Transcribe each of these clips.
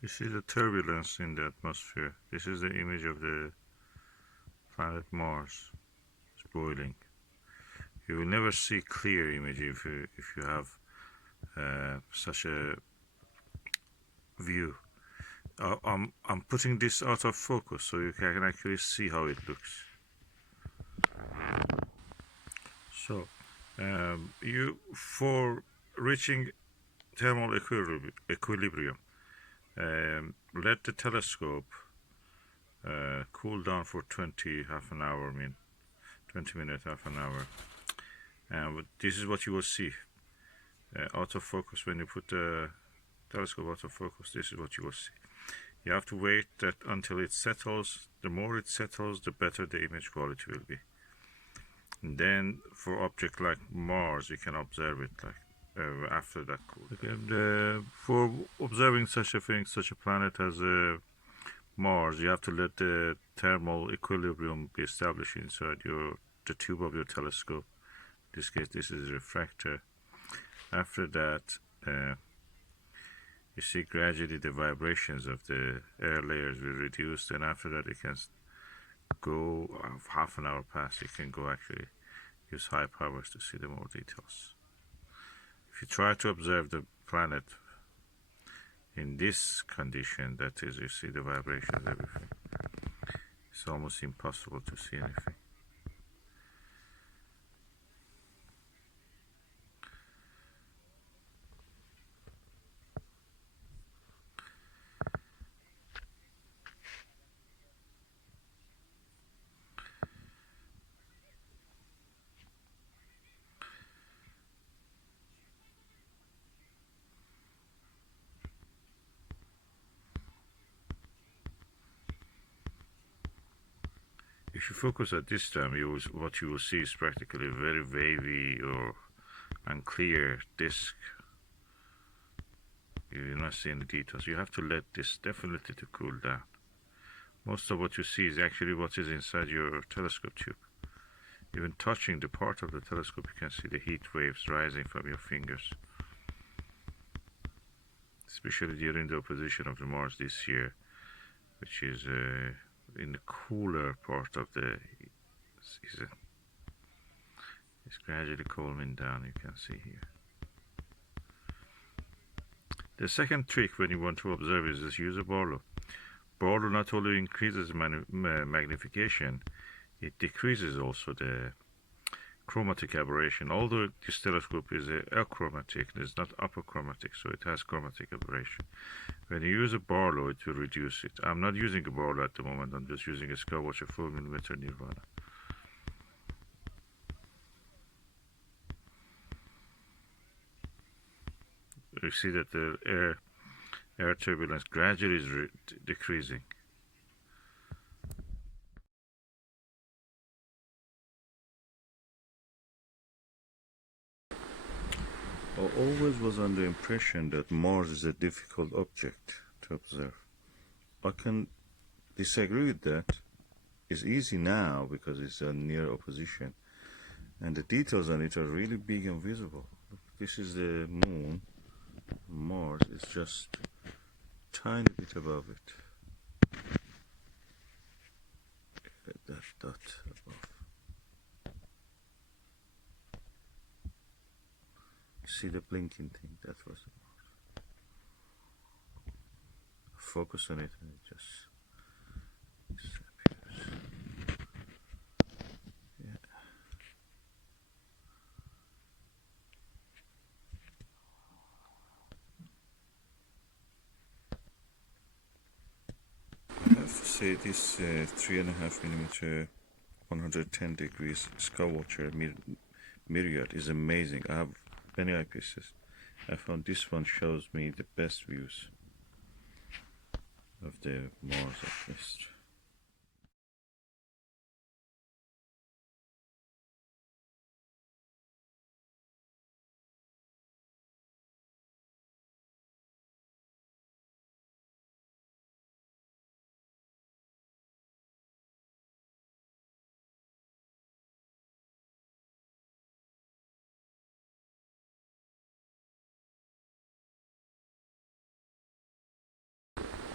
You see the turbulence in the atmosphere. This is the image of the planet Mars. It's boiling. You will never see clear image if you have such a view. I'm putting this out of focus so you can actually see how it looks. So, you for reaching thermal equilibrium, let the telescope cool down for 20 half an hour, 20 minutes, half an hour. And this is what you will see. Out of focus, when you put the telescope out of focus, this is what you will see. You have to wait until it settles. The more it settles, the better the image quality will be. And then for object like Mars, you can observe it after that cool. Okay, for observing such a thing, such a planet as Mars, you have to let the thermal equilibrium be established inside the tube of your telescope. In this case, this is a refractor. After that, you see gradually the vibrations of the air layers will reduce, and after that, you can go half an hour past. You can go actually use high powers to see the more details. If you try to observe the planet in this condition, that is, you see the vibrations, everything, it's almost impossible to see anything. If you focus at this time, what you will see is practically a very wavy or unclear disk. You will not see any details. You have to let this definitely to cool down. Most of what you see is actually what is inside your telescope tube. Even touching the part of the telescope, you can see the heat waves rising from your fingers. Especially during the opposition of the Mars this year, which is in the cooler part of the season. It's gradually cooling down, you can see here. The second trick when you want to observe is just use a Barlow. Barlow not only increases magnification, it decreases also the chromatic aberration. Although this telescope is achromatic, it's not apochromatic, so it has chromatic aberration. When you use a Barlow, it will reduce it. I'm not using a Barlow at the moment, I'm just using a Skywatcher 4mm Nirvana. You see that the air turbulence gradually is decreasing. I always was under the impression that Mars is a difficult object to observe. I can disagree with that. It's easy now because it's a near opposition, and the details on it are really big and visible. This is the moon. Mars is just a tiny bit above it. That dot above. See the blinking thing? That was the Mars. Focus on it and it just disappears. Yeah. I have to say this 3.5mm 110 degrees Skywatcher Myriad is amazing. I have many eyepieces. I found this one shows me the best views of the Mars at least.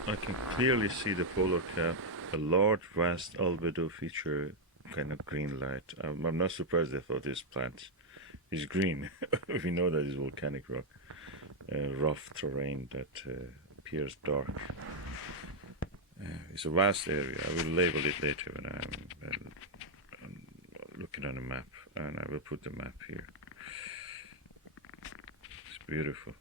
I can clearly see the polar cap, a large, vast albedo feature, kind of green light. I'm not surprised they thought this plant is green. We know that it's volcanic rock, rough terrain that appears dark. It's a vast area. I will label it later when I'm looking on a map, and I will put the map here. It's beautiful.